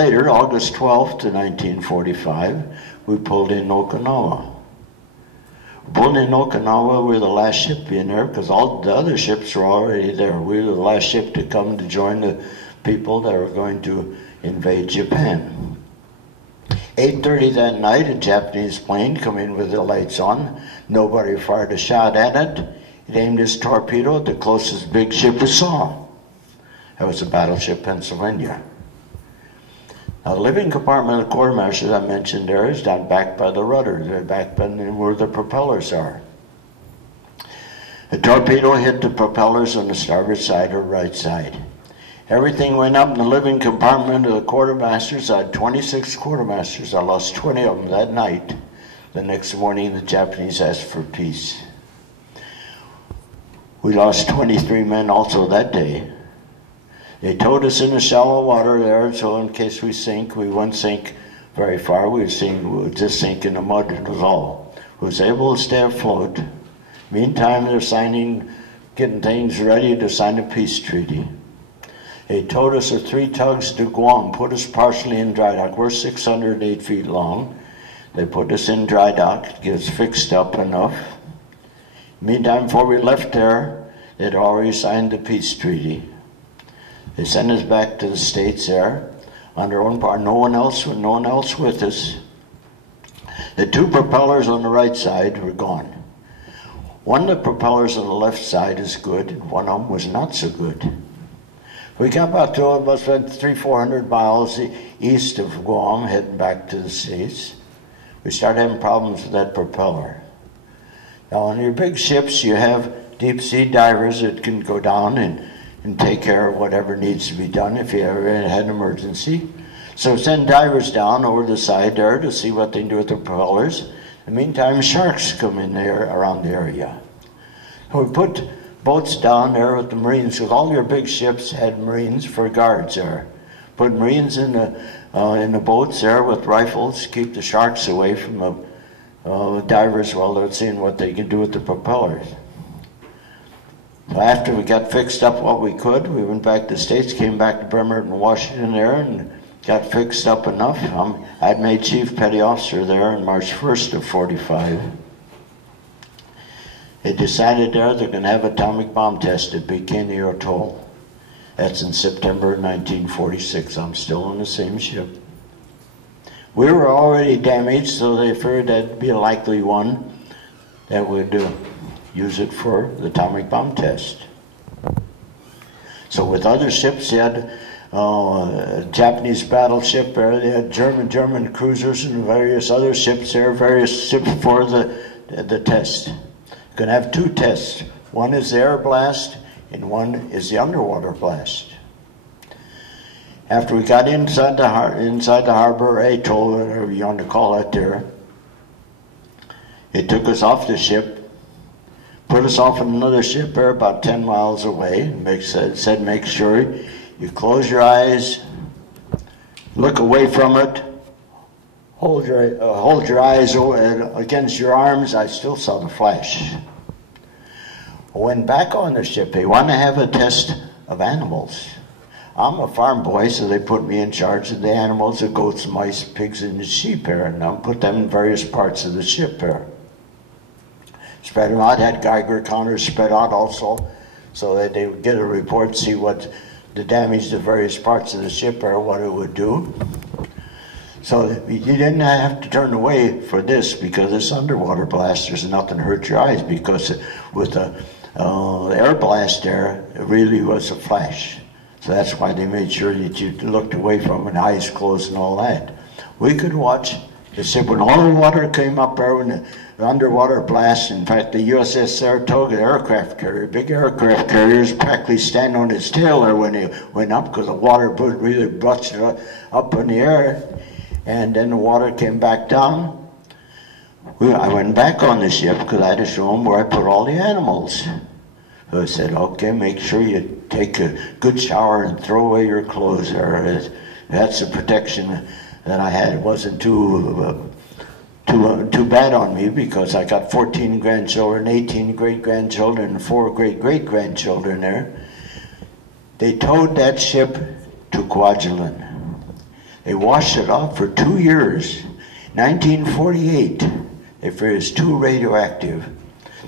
Later, August 12th to 1945, we pulled in Okinawa. Pulled in Okinawa, we were the last ship in there because all the other ships were already there. We were the last ship to come to join the people that were going to invade Japan. 8:30 that night, a Japanese plane come in with the lights on. Nobody fired a shot at it. It aimed his torpedo at the closest big ship we saw. That was the battleship Pennsylvania. Now, the living compartment of the quartermaster I mentioned there is down back by the rudder, they're back by where the propellers are. The torpedo hit the propellers on the starboard side or right side. Everything went up in the living compartment of the quartermasters. I had 26 quartermasters. I lost 20 of them that night. The next morning, the Japanese asked for peace. We lost 23 men also that day. They towed us in the shallow water there, so in case we sink, we wouldn't sink very far. We would just sink in the mud, and was all. We was able to stay afloat. Meantime, they're getting things ready to sign a peace treaty. They towed us with 3 tugs to Guam, put us partially in dry dock. We're 608 feet long. They put us in dry dock, get us fixed up enough. Meantime, before we left there, they'd already signed the peace treaty. They sent us back to the States there on their own part, no one else with us. The 2 propellers on the right side were gone. One of the propellers on the left side is good, and one of them was not so good. We got about 300-400 miles east of Guam, heading back to the States. We started having problems with that propeller. Now, on your big ships, you have deep sea divers that can go down and take care of whatever needs to be done if you ever had an emergency. So send divers down over the side there to see what they can do with the propellers. In the meantime, sharks come in there around the area. So we put boats down there with the Marines, because all your big ships had Marines for guards there. Put Marines in the boats there with rifles, keep the sharks away from the divers while they're seeing what they can do with the propellers. So after we got fixed up what we could, we went back to the States, came back to Bremerton, Washington there, and got fixed up enough. I'd made Chief Petty Officer there on March 1st of 45. They decided there they're going to have atomic bomb test at Bikini Atoll. That's in September 1946. I'm still on the same ship. We were already damaged, so they figured that'd be a likely one that would use it for the atomic bomb test. So with other ships, they had a Japanese battleship there, they had German cruisers and various other ships there, various ships for the test. Going to have 2 tests. One is the air blast, and one is the underwater blast. After we got inside the harbor, atoll, whatever you want to call it there, it took us off the ship, put us off on another ship there about 10 miles away, said make sure you close your eyes, look away from it, hold your eyes against your arms. I still saw the flash. I went back on the ship. They want to have a test of animals. I'm a farm boy, so they put me in charge of the animals, the goats, mice, pigs, and the sheep here, and I put them in various parts of the ship here. Spread them out, had Geiger counters spread out also, so that they would get a report, see what the damage to various parts of the ship or what it would do. So you didn't have to turn away for this, because this underwater blast, there's nothing to hurt your eyes, because with the air blast there, it really was a flash. So that's why they made sure that you looked away from it, eyes closed and all that. We could watch the ship when all the water came up there, when the underwater blast. In fact, the USS Saratoga aircraft carrier, big aircraft carriers, practically stand on its tail there when it went up, because the water really brushed it up in the air. And then the water came back down. I went back on the ship because I had to show them where I put all the animals. So I said, okay, make sure you take a good shower and throw away your clothes there. That's the protection that I had. It wasn't too bad on me, because I got 14 grandchildren, 18 great-grandchildren, and 4 great-great-grandchildren there. They towed that ship to Kwajalein. They washed it off for 2 years. 1948, they figured it's too radioactive.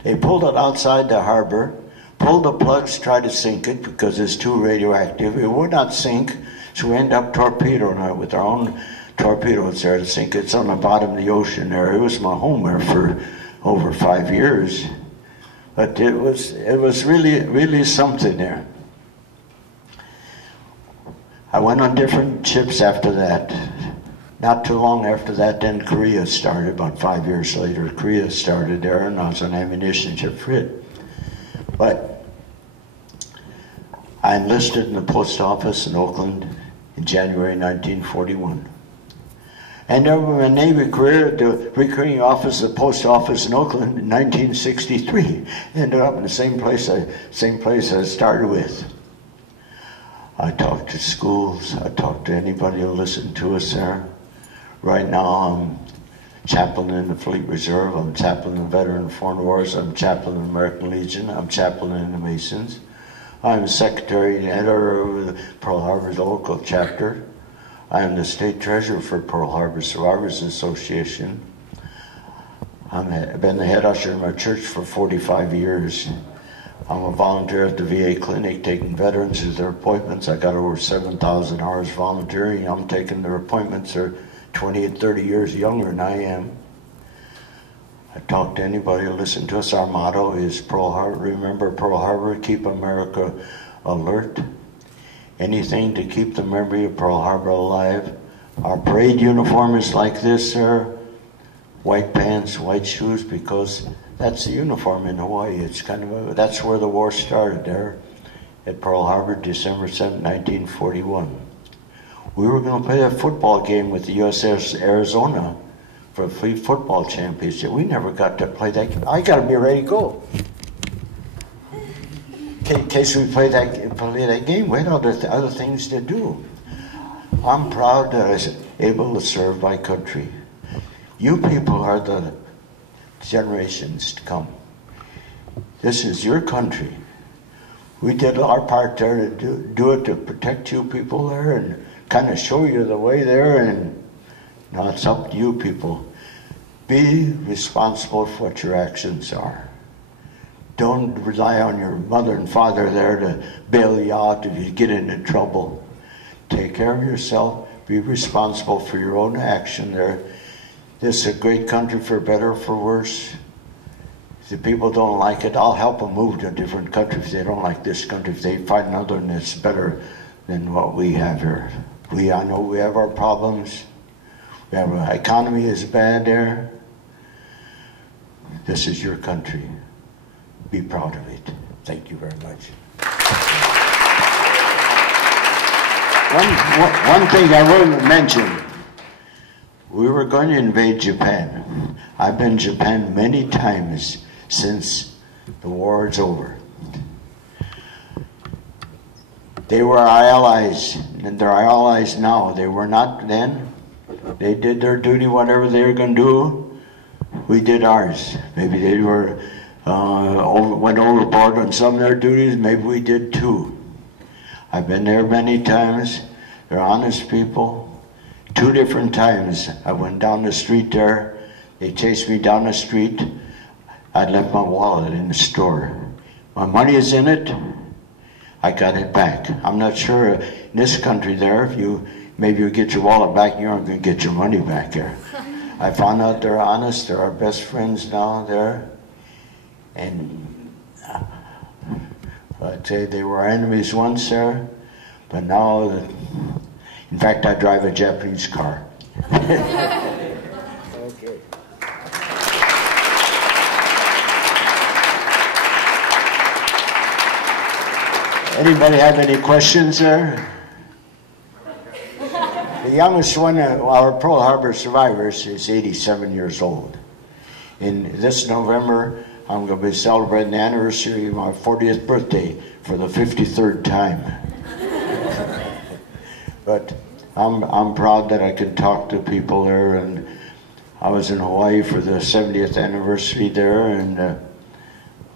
They pulled it outside the harbor, pulled the plugs, tried to sink it because it's too radioactive. It would not sink, so we ended up torpedoing it with our own torpedoes there to sink. It's on the bottom of the ocean there. It was my home there for over 5 years. But it was really something there. I went on different ships after that. Not too long after that, then Korea started. About 5 years later, Korea started there, and I was on ammunition ship for it. But I enlisted in the post office in Oakland in January 1941. And over my Navy career at the recruiting office of the post office in Oakland in 1963. Ended up in the same place I started with. I talked to schools, I talked to anybody who listened to us there. Right now I'm chaplain in the Fleet Reserve, I'm chaplain in Veteran Foreign Wars, I'm chaplain in the American Legion, I'm chaplain in the Masons. I'm secretary and editor of the Pearl Harbor local chapter. I am the state treasurer for Pearl Harbor Survivors Association. I've been the head usher in my church for 45 years. I'm a volunteer at the VA clinic taking veterans to their appointments. I got over 7,000 hours volunteering. I'm taking their appointments. They're 20 and 30 years younger than I am. I talk to anybody who listens to us. Our motto is Pearl Harbor, remember Pearl Harbor, keep America alert. Anything to keep the memory of Pearl Harbor alive. Our parade uniform is like this, sir. White pants, white shoes, because that's the uniform in Hawaii. It's kind of that's where the war started there at Pearl Harbor, December 7, 1941. We were going to play a football game with the USS Arizona for a Fleet Football Championship. We never got to play that game. I got to be ready to go. In case we play that game, we had other things to do. I'm proud that I was able to serve my country. You people are the generations to come. This is your country. We did our part there to do it to protect you people there and kind of show you the way there, and now it's up to you people. Be responsible for what your actions are. Don't rely on your mother and father there to bail you out if you get into trouble. Take care of yourself. Be responsible for your own action there. This is a great country for better or for worse. If the people don't like it, I'll help them move to a different country if they don't like this country. If they find another one that's better than what we have here. I know we have our problems. We have our economy is bad there. This is your country. Be proud of it. Thank you very much. One thing I will mention, we were going to invade Japan. I've been in Japan many times since the war is over. They were our allies, and they're our allies now. They were not then. They did their duty, whatever they were going to do. We did ours. Maybe they were went overboard on some of their duties. Maybe we did too. I've been there many times. They're honest people. 2 different times I went down the street there. They chased me down the street. I'd left my wallet in the store. My money is in it. I got it back. I'm not sure in this country there, if maybe you get your wallet back, you aren't going to get your money back there. I found out they're honest. They're our best friends now there. And I'd say they were our enemies once there, but now, in fact, I drive a Japanese car. Okay. Anybody have any questions there? The youngest one of our Pearl Harbor survivors is 87 years old. In this November, I'm going to be celebrating the anniversary of my 40th birthday for the 53rd time. But I'm proud that I could talk to people there, and I was in Hawaii for the 70th anniversary there, and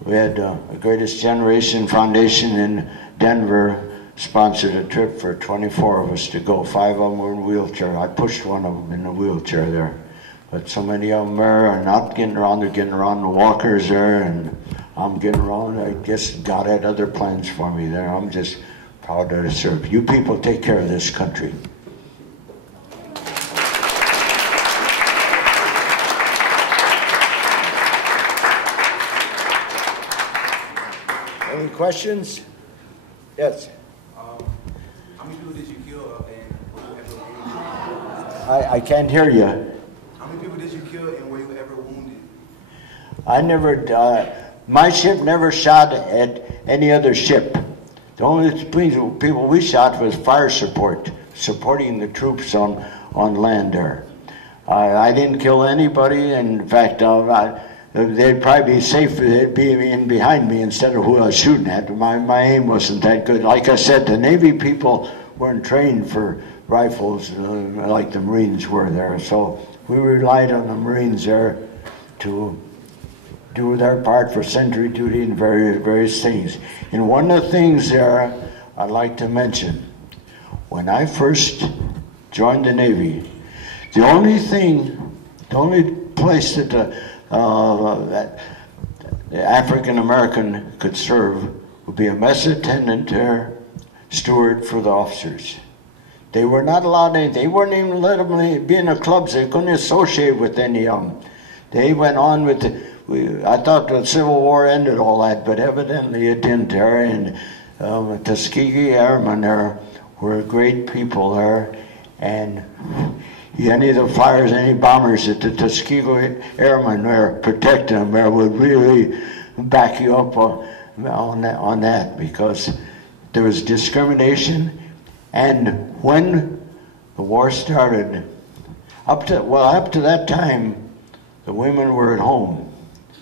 we had the Greatest Generation Foundation in Denver sponsored a trip for 24 of us to go. 5 of them were in wheelchair. I pushed one of them in a wheelchair there. But so many of them are not getting around. They're getting around the walkers there, and I'm getting around. I guess God had other plans for me there. I'm just proud to serve. You people take care of this country. Any questions? Yes. How many people did you kill and were you ever wounded? I can't hear you. How many people did you kill and were you ever wounded? I never, my ship never shot at any other ship. The only people we shot was fire support, supporting the troops on land there. I didn't kill anybody, and in fact, they'd probably be safe, they'd be in behind me instead of who I was shooting at. My aim wasn't that good. Like I said, the Navy people weren't trained for rifles like the Marines were there, so we relied on the Marines there to do their part for sentry duty and various things. And one of the things there I'd like to mention, when I first joined the Navy, the only place that the African American could serve would be a mess attendant or steward for the officers. They were not allowed anything. They weren't even let them be in the clubs. They couldn't associate with any of them. They went on with I thought the Civil War ended all that, but evidently it didn't there. And the Tuskegee Airmen there were great people there. And any of the flyers, any bombers that the Tuskegee Airmen there protect them there would really back you up on that, because there was discrimination. And when the war started, up to that time, the women were at home,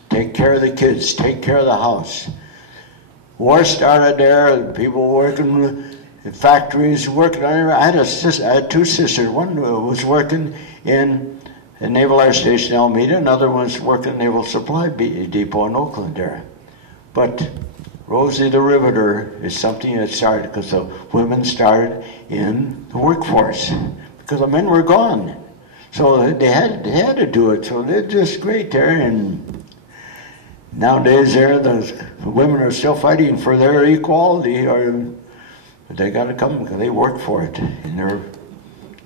take care of the kids, take care of the house. War started there, people working in factories, working on. I had 2 sisters. One was working in a Naval Air Station in Alameda, another one was working in Naval Supply Depot in Oakland there. But Rosie the Riveter is something that started because the women started in the workforce, because the men were gone. So they had to do it. So they're just great there. And nowadays the women are still fighting for their equality, but they got to come because they work for it, and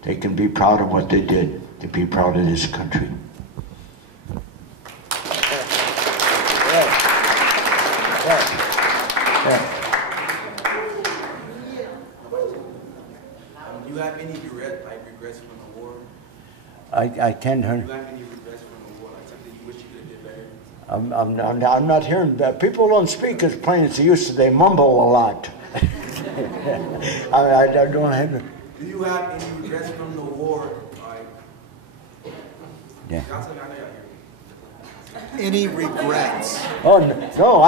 they can be proud of what they did. To be proud of this country. Do you have any regrets from the war? I can't hear. Do you have any regrets from the war? Like something you wish you could have did better? I'm not hearing that. People don't speak as plain as they used to. They mumble a lot. I don't have. Do you have any regrets from the war? Yeah. Any regrets? Oh no,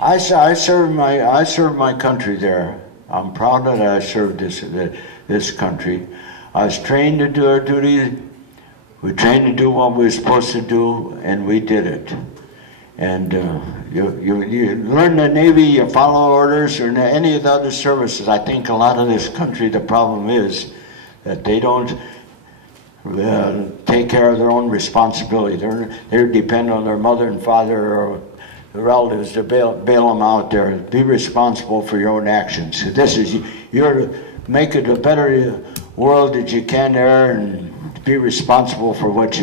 I served my country there. I'm proud that I served this country. I was trained to do our duty. We trained to do what we were supposed to do, and we did it. And you learn the Navy, you follow orders, or any of the other services. I think a lot of this country, the problem is that they don't take care of their own responsibility. They're dependent on their mother and father or the relatives to bail them out there. Be responsible for your own actions. You're to make it a better world that you can there, and be responsible for what you